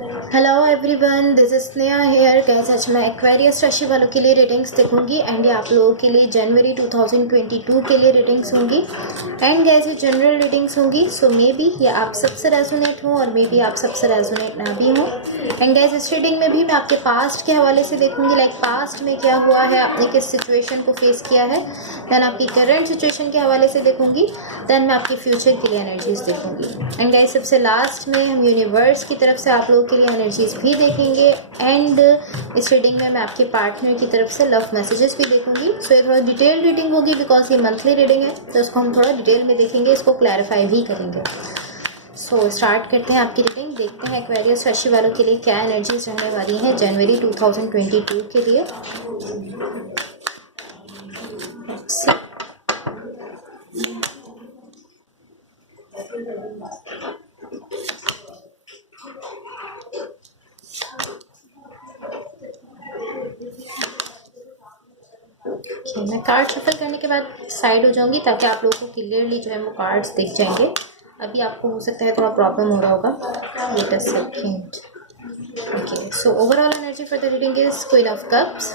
Hello everyone, this is Sneha here. Guys, आज मैं Aquarius राशि वालों के लिए रीडिंग्स देखूंगी एंड ये आप लोगों के लिए जनवरी 2022 के लिए रीडिंग्स होंगी। एंड गाइस, ये जनरल रीडिंग्स होंगी, सो मे बी ये आप सबसे रेजोनेट हो और मे बी आप सबसे रेजोनेट ना भी हो। एंड गाइस, इस रीडिंग में भी मैं आपके पास्ट के हवाले से देखूंगी, लाइक पास्ट में क्या हुआ है, आपने किस सिचुएशन को फेस किया है। देन आपकी करंट सिचुएशन के हवाले से देखूंगी। देन मैं आपके फ्यूचर के लिए एनर्जीज देखूंगी। एंड गाइस, सबसे लास्ट में हम यूनिवर्स की तरफ से आप लोगों के लिए एनर्जीज भी देखेंगे। एंड इस रीडिंग में मैं आपके पार्टनर की तरफ से लव मैसेजेस भी देखूंगी। सो ये थोड़ा डिटेल रीडिंग होगी बिकॉज ये मंथली रीडिंग है, तो इसको हम थोड़ा डिटेल में देखेंगे, इसको क्लैरिफाई भी करेंगे। सो स्टार्ट करते हैं आपकी रीडिंग। देखते हैं एक्वेरियस राशि वालों के लिए क्या एनर्जीज रहने वाली हैं जनवरी 2022 के लिए। मैं कार्ड शफल करने के बाद साइड हो जाऊंगी ताकि आप लोगों को क्लियरली जो है वो कार्ड्स दिख जाएंगे। अभी आपको हो सकता है थोड़ा प्रॉब्लम हो रहा होगा। Wait a second. Okay, so overall energy for the reading is queen of cups.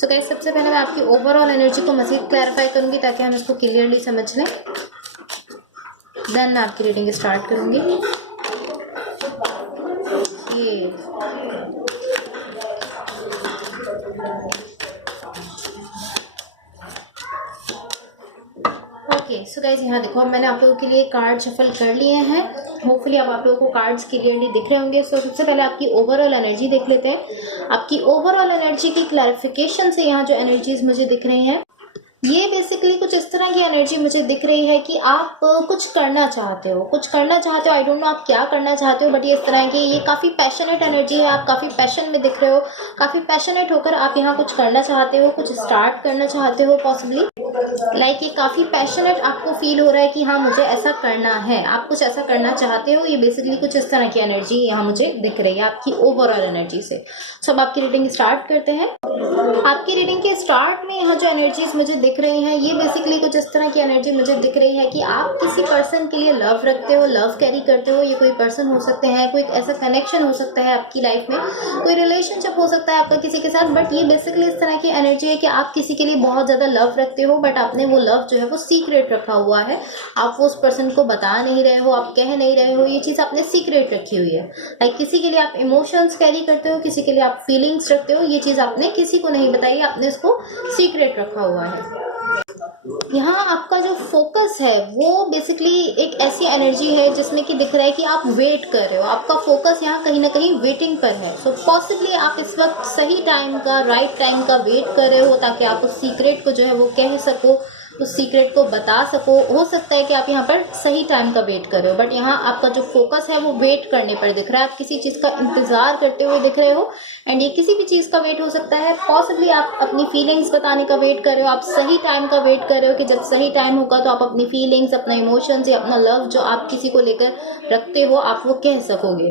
So guys, सबसे पहले मैं आपकी ओवरऑल एनर्जी को मज़ीद क्लैरिफाई करूंगी ताकि हम इसको क्लियरली समझ लें। देन मैं आपकी रीडिंग स्टार्ट करूंगी। ये ओके, सो गाइज यहाँ देखो, अब मैंने आप लोगों के लिए कार्ड शफल कर लिए हैं। होपफुली अब आप लोगों को कार्ड्स क्लियरली दिख रहे होंगे। सो सबसे पहले आपकी ओवरऑल एनर्जी देख लेते हैं। आपकी ओवरऑल एनर्जी की क्लैरिफिकेशन से यहाँ जो एनर्जीज मुझे दिख रही हैं, ये बेसिकली कुछ इस तरह की एनर्जी मुझे दिख रही है कि आप कुछ करना चाहते हो। आई डोंट नो आप क्या करना चाहते हो, बट ये इस तरह की, ये काफ़ी पैशनेट एनर्जी है। आप काफ़ी पैशन में दिख रहे हो, काफ़ी पैशनेट होकर आप यहाँ कुछ करना चाहते हो, कुछ स्टार्ट करना चाहते हो पॉसिबली। लाइक ये काफ़ी पैशनेट आपको फील हो रहा है कि हाँ मुझे ऐसा करना है, आप कुछ ऐसा करना चाहते हो। ये बेसिकली कुछ इस तरह की एनर्जी यहाँ मुझे दिख रही है आपकी ओवरऑल एनर्जी से। सो अब आपकी रीडिंग स्टार्ट करते हैं। आपकी रीडिंग के स्टार्ट में यहाँ जो एनर्जीज मुझे दिख रही हैं, ये बेसिकली कुछ इस तरह की एनर्जी मुझे दिख रही है कि आप किसी पर्सन के लिए लव रखते हो, लव कैरी करते हो। ये कोई पर्सन हो सकते हैं, कोई ऐसा कनेक्शन हो सकता है आपकी लाइफ में, कोई रिलेशनशिप हो सकता है आपका किसी के साथ। बट ये बेसिकली इस तरह की एनर्जी है कि आप किसी के लिए बहुत ज़्यादा लव रखते हो, बट आपने वो लव जो है वो सीक्रेट रखा हुआ है। आप वो उस पर्सन को बता नहीं रहे हो, आप कह नहीं रहे हो, ये चीज़ आपने सीक्रेट रखी हुई है। लाइक किसी के लिए आप इमोशंस कैरी करते हो, किसी के लिए आप फीलिंग्स रखते हो, ये चीज़ आपने किसी को नहीं बताई, आपने इसको सीक्रेट रखा हुआ है। यहाँ आपका जो फोकस है वो बेसिकली एक ऐसी एनर्जी है जिसमें कि दिख रहा है कि आप वेट कर रहे हो। आपका फोकस यहाँ कहीं ना कहीं वेटिंग पर है। सो पॉसिबली आप इस वक्त सही टाइम का, राइट टाइम का वेट कर रहे हो ताकि आप उस सीक्रेट को जो है वो कह सको, उस सीक्रेट को बता सको। हो सकता है कि आप यहाँ पर सही टाइम का वेट कर रहे हो, बट यहाँ आपका जो फोकस है वो वेट करने पर दिख रहा है। आप किसी चीज़ का इंतजार करते हुए दिख रहे हो। एंड ये किसी भी चीज़ का वेट हो सकता है। पॉसिबली आप अपनी फीलिंग्स बताने का वेट कर रहे हो, आप सही टाइम का वेट कर रहे हो कि जब सही टाइम होगा तो आप अपनी फीलिंग्स, अपना इमोशंस या अपना लव जो आप किसी को लेकर रखते हो, आप वो कह सकोगे।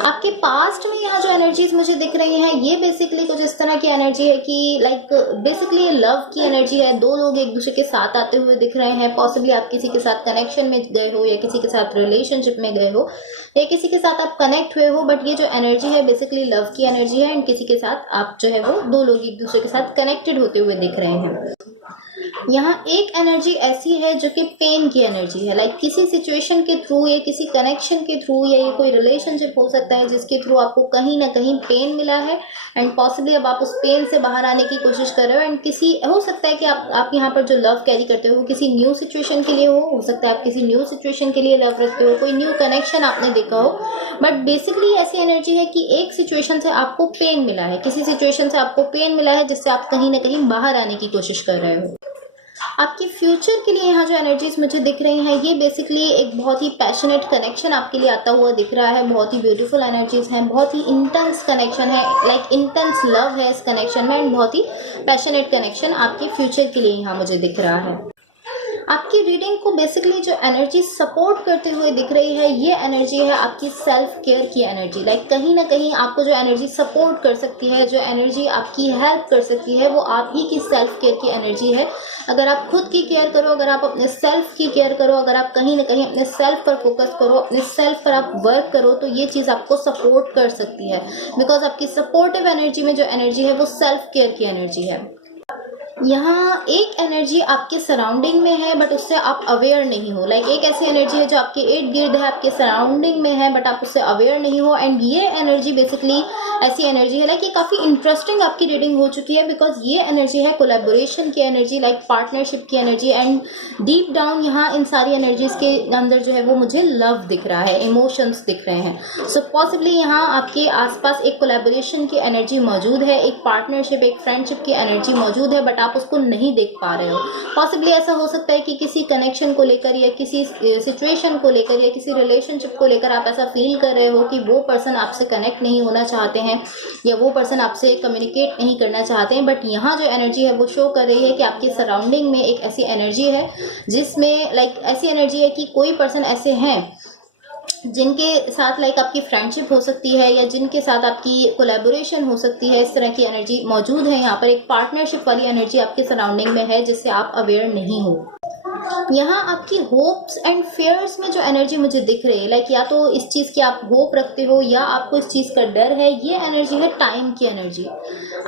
आपके पास्ट में यहाँ जो एनर्जीज मुझे दिख रही हैं, ये बेसिकली कुछ इस तरह की एनर्जी है कि लाइक बेसिकली ये लव की एनर्जी है। दो लोग एक दूसरे के साथ आते हुए दिख रहे हैं। पॉसिबली आप किसी के साथ कनेक्शन में गए हो या किसी के साथ रिलेशनशिप में गए हो या किसी के साथ आप कनेक्ट हुए हो, बट ये जो एनर्जी है बेसिकली लव की एनर्जी है। एंड किसी के साथ आप जो है वो दो लोग एक दूसरे के साथ कनेक्टेड होते हुए दिख रहे हैं। यहाँ एक एनर्जी ऐसी है जो कि पेन की एनर्जी है। लाइक किसी सिचुएशन के थ्रू या किसी कनेक्शन के थ्रू या ये कोई रिलेशनशिप हो सकता है जिसके थ्रू आपको कहीं ना कहीं पेन मिला है। एंड पॉसिबली अब आप उस पेन से बाहर आने की कोशिश कर रहे हो। एंड किसी हो सकता है कि आप यहाँ पर जो लव कैरी करते हो किसी न्यू सिचुएशन के लिए हो सकता है आप किसी न्यू सिचुएशन के लिए लव रखते हो, कोई न्यू कनेक्शन आपने देखा हो। बट बेसिकली ऐसी एनर्जी है कि एक सिचुएशन से आपको पेन मिला है, किसी सिचुएशन से आपको पेन मिला है जिससे आप कहीं ना कहीं बाहर आने की कोशिश कर रहे हो। आपकी फ्यूचर के लिए यहाँ जो एनर्जीज मुझे दिख रही हैं, ये बेसिकली एक बहुत ही पैशनेट कनेक्शन आपके लिए आता हुआ दिख रहा है। बहुत ही ब्यूटीफुल एनर्जीज हैं, बहुत ही इंटेंस कनेक्शन है, लाइक इंटेंस लव है इस कनेक्शन में। एंड बहुत ही पैशनेट कनेक्शन आपके फ्यूचर के लिए यहाँ मुझे दिख रहा है। आपकी रीडिंग को बेसिकली जो एनर्जी सपोर्ट करते हुए दिख रही है, ये एनर्जी है आपकी सेल्फ केयर की एनर्जी। लाइक कहीं ना कहीं आपको जो एनर्जी सपोर्ट कर सकती है, जो एनर्जी आपकी हेल्प कर सकती है, वो आप ही की सेल्फ केयर की एनर्जी है। अगर आप खुद की केयर करो, अगर आप अपने सेल्फ की केयर करो, अगर आप कहीं ना कहीं अपने सेल्फ पर फोकस करो, अपने सेल्फ पर आप वर्क करो, तो ये चीज़ आपको सपोर्ट कर सकती है। बिकॉज आपकी सपोर्टिव एनर्जी में जो एनर्जी है वो सेल्फ केयर की एनर्जी है। यहाँ एक एनर्जी आपके सराउंडिंग में है बट उससे आप अवेयर नहीं हो। लाइक एक ऐसी एनर्जी है जो आपके इर्द गिर्द है, आपके सराउंडिंग में है, बट आप उससे अवेयर नहीं हो। एंड ये एनर्जी बेसिकली ऐसी एनर्जी है लाइक ये काफ़ी इंटरेस्टिंग आपकी रीडिंग हो चुकी है, बिकॉज ये एनर्जी है कोलैबोरेशन की एनर्जी, लाइक पार्टनरशिप की एनर्जी। एंड डीप डाउन यहाँ इन सारी एनर्जीज के अंदर जो है वो मुझे लव दिख रहा है, इमोशंस दिख रहे हैं। सो पॉसिबली यहाँ आपके आसपास एक कोलैबोरेशन की एनर्जी मौजूद है, एक पार्टनरशिप, एक फ्रेंडशिप की एनर्जी मौजूद है, बट आप उसको नहीं देख पा रहे हो। पॉसिबली ऐसा हो सकता है कि किसी कनेक्शन को लेकर या किसी सिचुएशन को लेकर या किसी रिलेशनशिप को लेकर आप ऐसा फील कर रहे हो कि वो पर्सन आपसे कनेक्ट नहीं होना चाहते हैं या वो पर्सन आपसे कम्युनिकेट नहीं करना चाहते हैं। बट यहाँ जो एनर्जी है वो शो कर रही है कि आपके सराउंडिंग में एक ऐसी एनर्जी है जिसमें लाइक ऐसी एनर्जी है कि कोई पर्सन ऐसे हैं जिनके साथ लाइक आपकी फ्रेंडशिप हो सकती है या जिनके साथ आपकी कोलैबोरेशन हो सकती है। इस तरह की एनर्जी मौजूद है। यहाँ पर एक पार्टनरशिप वाली एनर्जी आपके सराउंडिंग में है जिससे आप अवेयर नहीं हो। यहाँ आपकी होप्स एंड फेयर्स में जो एनर्जी मुझे दिख रही है, लाइक या तो इस चीज़ की आप होप रखते हो या आपको इस चीज़ का डर है, ये एनर्जी है टाइम की एनर्जी।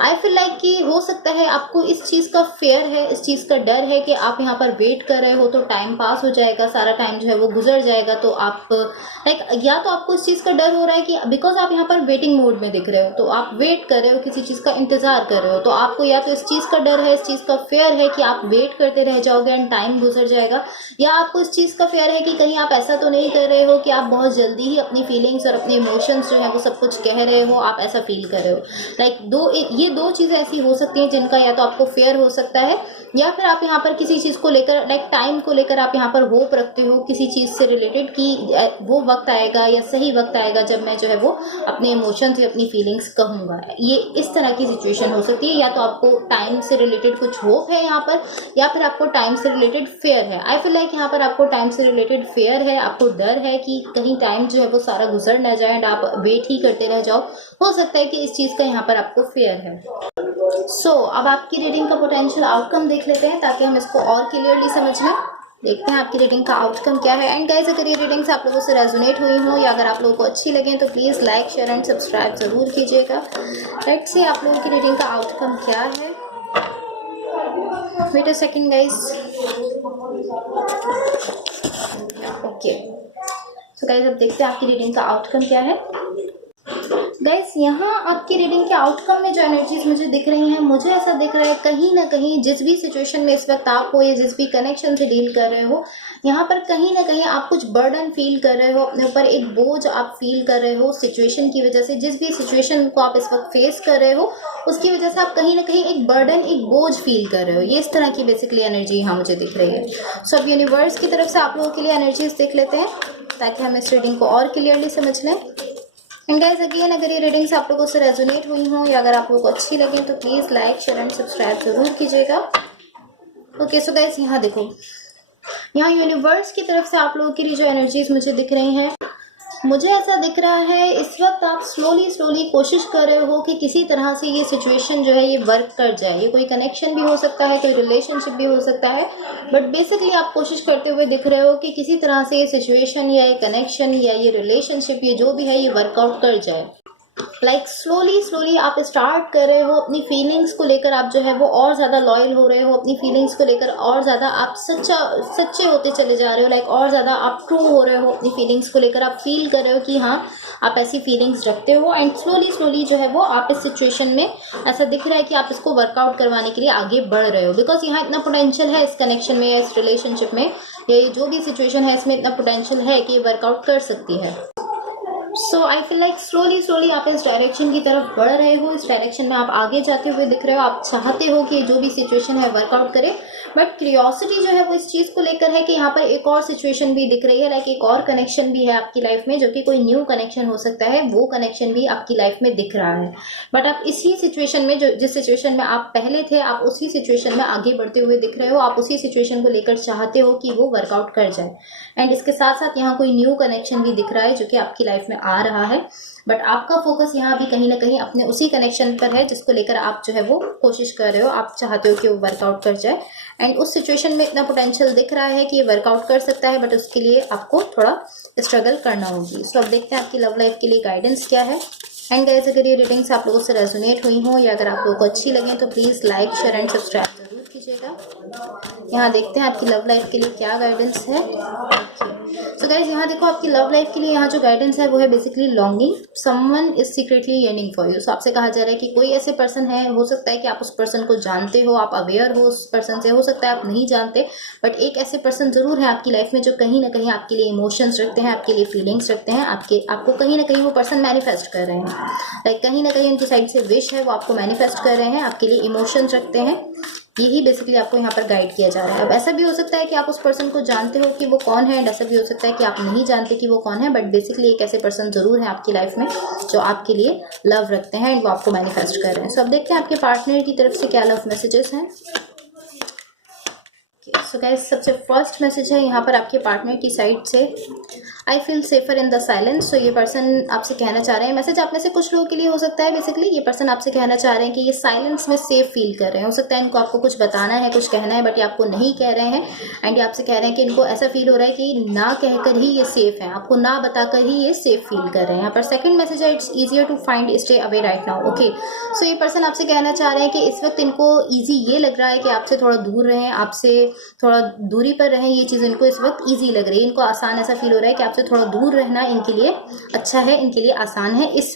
आई फील लाइक कि हो सकता है आपको इस चीज़ का फेयर है, इस चीज़ का डर है कि आप यहाँ पर वेट कर रहे हो तो टाइम पास हो जाएगा, सारा टाइम जो है वो गुजर जाएगा। तो आप लाइक या तो आपको इस चीज़ का डर हो रहा है कि बिकॉज आप यहाँ पर वेटिंग मोड में दिख रहे हो, तो आप वेट कर रहे हो, किसी चीज़ का इंतजार कर रहे हो, तो आपको या तो इस चीज़ का डर है, इस चीज़ का फेयर है कि आप वेट करते रह जाओगे एंड टाइम गुजर जाएगा, या आपको इस चीज़ का फेयर है कि कहीं आप ऐसा तो नहीं कर रहे हो कि आप बहुत जल्दी ही अपनी फीलिंग्स और अपने इमोशंस जो है वो सब कुछ कह रहे हो, आप ऐसा फील कर रहे हो। लाइक ये दो चीज़ें ऐसी हो सकती हैं जिनका या तो आपको फेयर हो सकता है या फिर आप यहाँ पर किसी चीज़ को लेकर लाइक टाइम को लेकर आप यहाँ पर होप रखते हो किसी चीज़ से रिलेटेड कि वो वक्त आएगा या सही वक्त आएगा जब मैं जो है वो अपने इमोशंस या अपनी फीलिंग्स कहूँगा। ये इस तरह की सिचुएशन हो सकती है। या तो आपको टाइम से रिलेटेड कुछ होप है यहाँ पर, या फिर आपको टाइम से रिलेटेड फेयर है। आई फील लाइक यहाँ पर आपको टाइम से रिलेटेड फेयर है, आपको डर है कि कहीं टाइम जो है वो सारा गुजर ना जाए एंड आप वेट ही करते रह जाओ। हो सकता है कि इस चीज़ का यहाँ पर आपको फेयर है। अब आपकी रीडिंग का पोटेंशियल आउटकम देख लेते हैं ताकि हम इसको और क्लियरली समझ लें। देखते हैं आपकी रीडिंग का आउटकम क्या है। एंड गाइस, अगर ये रीडिंग्स आप लोगों से रेजोनेट हुई हो या अगर आप लोगों को अच्छी लगे तो please like, share and subscribe ज़रूर कीजिएगा। लेट्स सी आप लोगों की रीडिंग का आउटकम क्या है। Wait a second guys. Okay, so guys अब देखते हैं आपकी रीडिंग का आउटकम क्या है। गाइस, यहाँ आपकी रीडिंग के आउटकम में जो एनर्जीज मुझे दिख रही हैं, मुझे ऐसा दिख रहा है कहीं ना कहीं जिस भी सिचुएशन में इस वक्त आप हो या जिस भी कनेक्शन से डील कर रहे हो, यहाँ पर कहीं ना कहीं आप कुछ बर्डन फील कर रहे हो, अपने ऊपर एक बोझ आप फील कर रहे हो सिचुएशन की वजह से। जिस भी सिचुएशन को आप इस वक्त फेस कर रहे हो उसकी वजह से आप कहीं ना कहीं एक बर्डन, एक बोझ फील कर रहे हो। ये इस तरह की बेसिकली एनर्जी यहाँ मुझे दिख रही है। सो अब यूनिवर्स की तरफ से आप लोगों के लिए एनर्जीज देख लेते हैं ताकि हम इस रीडिंग को और क्लियरली समझ लें। एंड गाइस अगेन, अगर ये रीडिंग्स आप लोगों से रेजोनेट हुई हों या अगर आप लोगों को अच्छी लगे तो please like, share and subscribe ज़रूर कीजिएगा। ओके, सो गाइस यहाँ देखो, यहाँ यूनिवर्स की तरफ से आप लोगों के लिए जो एनर्जीज मुझे दिख रही हैं, मुझे ऐसा दिख रहा है इस वक्त आप स्लोली कोशिश कर रहे हो कि किसी तरह से ये सिचुएशन जो है ये वर्क कर जाए। ये कोई कनेक्शन भी हो सकता है, कोई रिलेशनशिप भी हो सकता है, बट बेसिकली आप कोशिश करते हुए दिख रहे हो कि किसी तरह से ये सिचुएशन या ये कनेक्शन या ये रिलेशनशिप, ये जो भी है, ये वर्कआउट कर जाए। लाइक स्लोली आप स्टार्ट कर रहे हो अपनी फीलिंग्स को लेकर, आप जो है वो और ज़्यादा लॉयल हो रहे हो अपनी फीलिंग्स को लेकर, और ज़्यादा आप सच्चे होते चले जा रहे हो। लाइक और ज़्यादा आप ट्रू हो रहे हो अपनी फीलिंग्स को लेकर। आप फील कर रहे हो कि हाँ आप ऐसी फीलिंग्स रखते हो एंड स्लोली जो है वो आप इस सिचुएशन में ऐसा दिख रहा है कि आप इसको वर्कआउट करवाने के लिए आगे बढ़ रहे हो। बिकॉज यहाँ इतना पोटेंशियल है इस कनेक्शन में या इस रिलेशनशिप में या ये जो भी सिचुएशन है इसमें इतना पोटेंशियल है कि ये वर्कआउट कर सकती है। सो आई फील लाइक स्लोली आप इस डायरेक्शन की तरफ बढ़ रहे हो, इस डायरेक्शन में आप आगे जाते हुए दिख रहे हो। आप चाहते हो कि जो भी सिचुएशन है वर्कआउट करे, बट क्यूरियोसिटी जो है वो इस चीज़ को लेकर है कि यहाँ पर एक और सिचुएशन भी दिख रही है, लाइक एक और कनेक्शन भी है आपकी लाइफ में, जो कि कोई न्यू कनेक्शन हो सकता है, वो कनेक्शन भी आपकी लाइफ में दिख रहा है। बट आप इसी सिचुएशन में, जो जिस सिचुएशन में आप पहले थे, आप उसी सिचुएशन में आगे बढ़ते हुए दिख रहे हो, आप उसी सिचुएशन को लेकर चाहते हो कि वो वर्कआउट कर जाए। एंड इसके साथ साथ यहाँ कोई न्यू कनेक्शन भी दिख रहा है जो कि आपकी लाइफ में आ रहा है, बट आपका फोकस यहाँ भी कहीं ना कहीं अपने उसी कनेक्शन पर है जिसको लेकर आप जो है वो कोशिश कर रहे हो, आप चाहते हो कि वो वर्कआउट कर जाए। एंड उस सिचुएशन में इतना पोटेंशियल दिख रहा है कि ये वर्कआउट कर सकता है, बट उसके लिए आपको थोड़ा स्ट्रगल करना होगी। सो अब देखते हैं आपकी लव लाइफ के लिए गाइडेंस क्या है। एंड गाइस, अगर ये रीडिंग्स आप लोगों से रेजोनेट हुई हो या अगर आप लोगों को अच्छी लगे तो please like, share and subscribe जरूर कीजिएगा। यहाँ देखते हैं आपकी लव लाइफ के लिए क्या गाइडेंस है। सो गाइस, यहाँ देखो आपकी लव लाइफ के लिए यहाँ जो गाइडेंस है वो है basically longing, someone is secretly yearning for you. So आपसे कहा जा रहा है कि कोई ऐसे पर्सन है, हो सकता है कि आप उस पर्सन को जानते हो, आप अवेयर हो उस पर्सन से, हो सकता है आप नहीं जानते, बट एक ऐसे पर्सन जरूर है आपकी लाइफ में जो कहीं ना कहीं आपके लिए इमोशंस रखते हैं, आपके लिए फीलिंग्स रखते हैं, आपको कहीं ना कहीं वो पर्सन मैनिफेस्ट कर रहे हैं, लाइक कहीं ना कहीं उनकी साइड से विश है, वो आपको मैनिफेस्ट कर रहे हैं, आपके लिए इमोशंस रखते हैं। यही बेसिकली आपको यहाँ पर गाइड किया जा रहा है। अब ऐसा भी हो सकता है कि आप उस पर्सन को जानते हो कि वो कौन है, एंड ऐसा भी हो सकता है कि आप नहीं जानते कि वो कौन है, बट बेसिकली एक ऐसे पर्सन जरूर है आपकी लाइफ में जो आपके लिए लव रखते हैं एंड वो आपको मैनिफेस्ट कर रहे हैं। सो अब देखते हैं आपके पार्टनर की तरफ से क्या लव मैसेजेस हैं। सो गाइस, सबसे फर्स्ट मैसेज है यहाँ पर आपके पार्टनर की साइड से, I feel safer in the silence. So ये पर्सन आपसे कहना चाह रहे हैं, मैसेज आप में से कुछ लोगों के लिए हो सकता है, बेसिकली ये पर्सन आपसे कहना चाह रहे हैं कि ये साइलेंस में सेफ फील कर रहे हैं। हो सकता है इनको आपको कुछ बताना है, कुछ कहना है, बट ये आपको नहीं कह रहे हैं, एंड ये आपसे कह रहे हैं कि इनको ऐसा फील हो रहा है कि ना कहकर ही ये सेफ है, आपको ना बताकर ही ये सेफ फील कर रहे हैं। यहाँ पर सेकंड मैसेज है, it's easier to find stay away right now. Okay, so ये पर्सन आपसे कहना चाह रहे हैं कि इस वक्त इनको ईजी ये लग रहा है कि आपसे थोड़ा दूर रहें, आपसे थोड़ा दूरी पर रहें, ये चीज़ इनको इस वक्त ईजी लग रही है, इनको आसान ऐसा फील हो रहा है कि आपसे थोड़ा दूर रहना इनके लिए अच्छा है, इनके लिए आसान है इस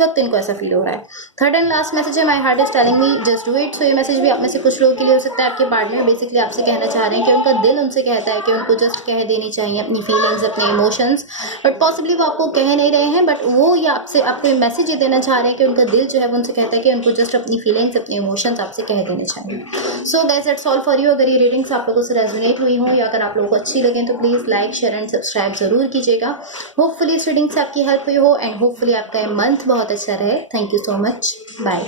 वक्त इनको ऐसा फील हो रहा है। थर्ड एंड लास्ट मैसेज है, my heart is telling me just do it. So ये मैसेज भी आप में से कुछ लोगों के लिए हो सकता है, आपके पार्टनर बेसिकली आपसे कहना चाह रहे हैं कि उनका दिल उनसे कहता है कि उनको जस्ट कह देनी चाहिए अपनी फीलिंग्स, अपने इमोशंस, बट पॉसिबली वो आपको कह नहीं रहे हैं, बट वो या आपको ये मैसेज ये देना चाह रहे हैं कि उनका दिल जो है वो उनसे कहता है कि उनको जस्ट अपनी फीलिंग्स, अपने इमोशंस आपसे कह देने चाहिए। So guys, that's all for you. अगर ये रीडिंग्स आप लोगों से रेजोनेट हुई हो या अगर आप लोगों को अच्छी लगे तो please like, share and subscribe जरूर कीजिएगा। होपफुली इस रीडिंग से आपकी हेल्प हुई हो एंड होपफुली आपका ये मंथ बहुत अच्छा रहे। Thank you so much, bye.